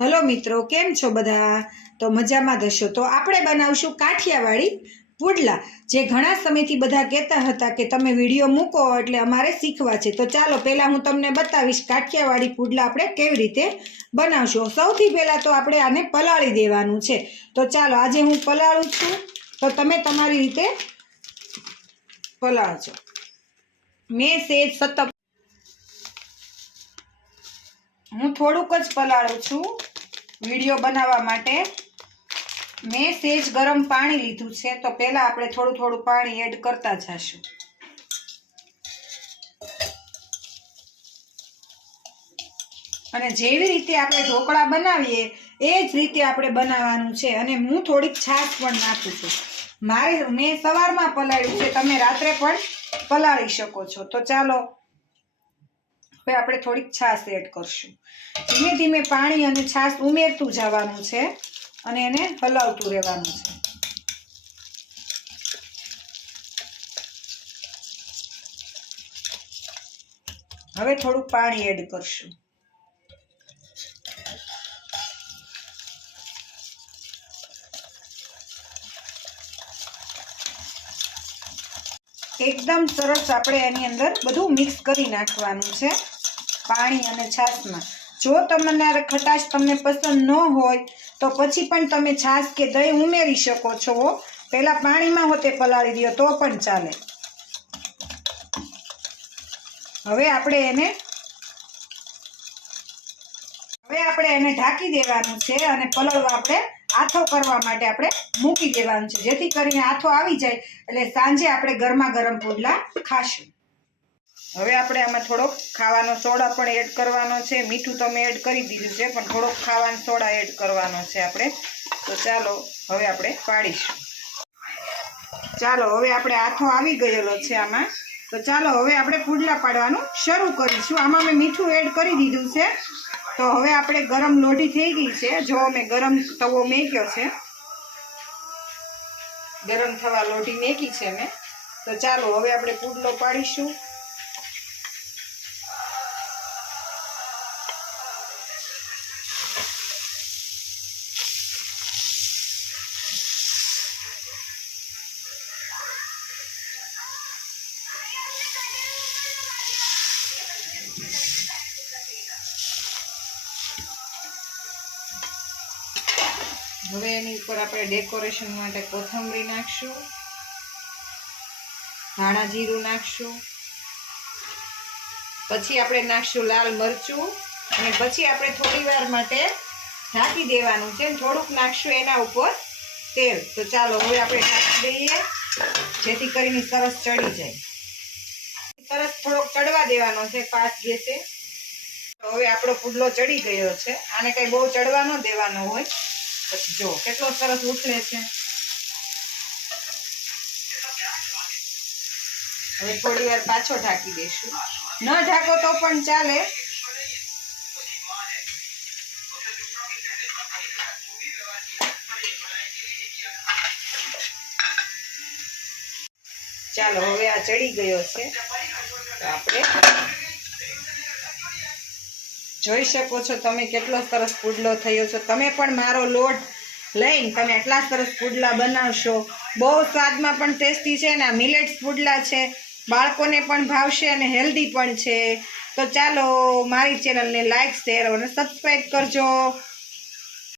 Hello मित्रों, केम छो बधा? तो मजा में दशो। तो आपणे बनावशुं काठियावाड़ी पुडला, जे घणा समयथी बधा कहेता हता के तमे विडियो मूको एटले अमारे शीखवा छे। तो चालो पहेला हूँ तमने बतावीश काठियावाड़ी पुडला आपणे केवी रीते बनावशुं। सौथी पहेला तो आपणे आने पलाળી देवानुं छे। तो चालो आजे हूँ पलाळुं छुं, तो तमे तमारी रीते पलाळजो। मैं सेज सतप हूँ थोड़ुंक ज पलाळुं छुं विडियो बनावा माटे। मैं सेज गरम पाणी लीधुं छे, तो पहेला आपणे थोड़ुं थोड़ुं पाणी एड करता जाशुं। अने जेवी रीते आपणे ढोकळा बनावीए ए ज रीते आपणे बनाववानुं छे। अने हूँ थोड़ीक छाश पण नाखुं छुं। मारे मैं सवारमां पलाळ्युं छे, तमे रात्रे पण पलाળી शको छो। तो चालो હવે આપણે થોડીક છાશ એડ કરશું। ધીમે ધીમે પાણી અને છાશ ઉમેરતું જવાનું છે અને એને હલાવતું રહેવાનું છે। હવે થોડું પાણી એડ કરશું। एकदम सरस આપણે એની અંદર બધું મિક્સ કરી નાખવાનું છે પાણી અને છાશમાં। જો તમારે ખટાશ તમને પસંદ ન હોય તો પછી પણ તમે છાશ કે દહીં ઉમેરી શકો છો। પહેલા પાણીમાં હોતે પલાળી દો તો પણ ચાલે। હવે આપણે એને ઢાંકી દેવાનું છે અને પલળવા આપણે આથો કરવા માટે આપણે મૂકી દેવાનું છે, જેથી કરીને આથો આવી જાય એટલે સાંજે આપણે ગરમા ગરમ પુડલા ખાશું। હવે આપણે આમાં થોડોક ખાવાનો સોડા પણ એડ કરવાનો છે। મીઠું તો મેં એડ કરી દીધું છે, પણ થોડોક ખાવાનો સોડા એડ કરવાનો છે આપણે। તો ચાલો હવે આપણે પાડીશું। ચાલો હવે આપણે આથો આવી ગયેલો છે આમાં। તો ચાલો હવે આપણે પુડલા પાડવાનું શરૂ કરીશું। આમાં મેં મીઠું એડ કરી દીધું છે। तो हवे आपणे गरम लोढ़ी थई गई छे। जो मैं गरम तवो मेक्यो छे, गरम थवा लोढ़ी मेकी छे मैं। तो चालो हवे आपणे पुडलो पाडीशुं। હવે એની ઉપર આપણે ડેકોરેશન માટે કોથમરી નાખશું, ધાણા જીરું નાખશું, પછી આપણે નાખશું લાલ મરચું અને પછી આપણે થોડીવાર માટે ઢાંકી દેવાનું છે। થોડુંક નાખશું એના ઉપર તેલ। તો ચાલો હવે આપણે ઢાંકી દઈએ જેથી કરીને સરસ ચડી જાય। સરસ થોડોક ચડવા દેવાનો છે ફાસ્ટ ગેસે। તો હવે આપણો પુડલો ચડી ગયો છે। આને કઈ બહુ ચડવા ન દેવાનો હોય। પછી જો કેટલો સરસ ઉછળે છે। હવે થોડી વાર પાછો ઢાંકી દઈશું। ન ઢાંકો તો પણ ચાલે। ચાલો હવે આ ચડી ગયો છે। તો આપણે જોઈ શકો છો તમે કેટલો સરસ પુડલો થયો છે। તમે પણ મારો લોટ લઈને તમે એટલા સરસ પુડલા બનાવશો। બહુ સ્વાદમાં પણ ટેસ્ટી છે ને। આ મિલેટ્સ પુડલા છે, બાળકોને પણ ભાવશે અને હેલ્ધી પણ છે। તો ચાલો મારી ચેનલને લાઈક, શેર અને સબસ્ક્રાઈબ કરજો।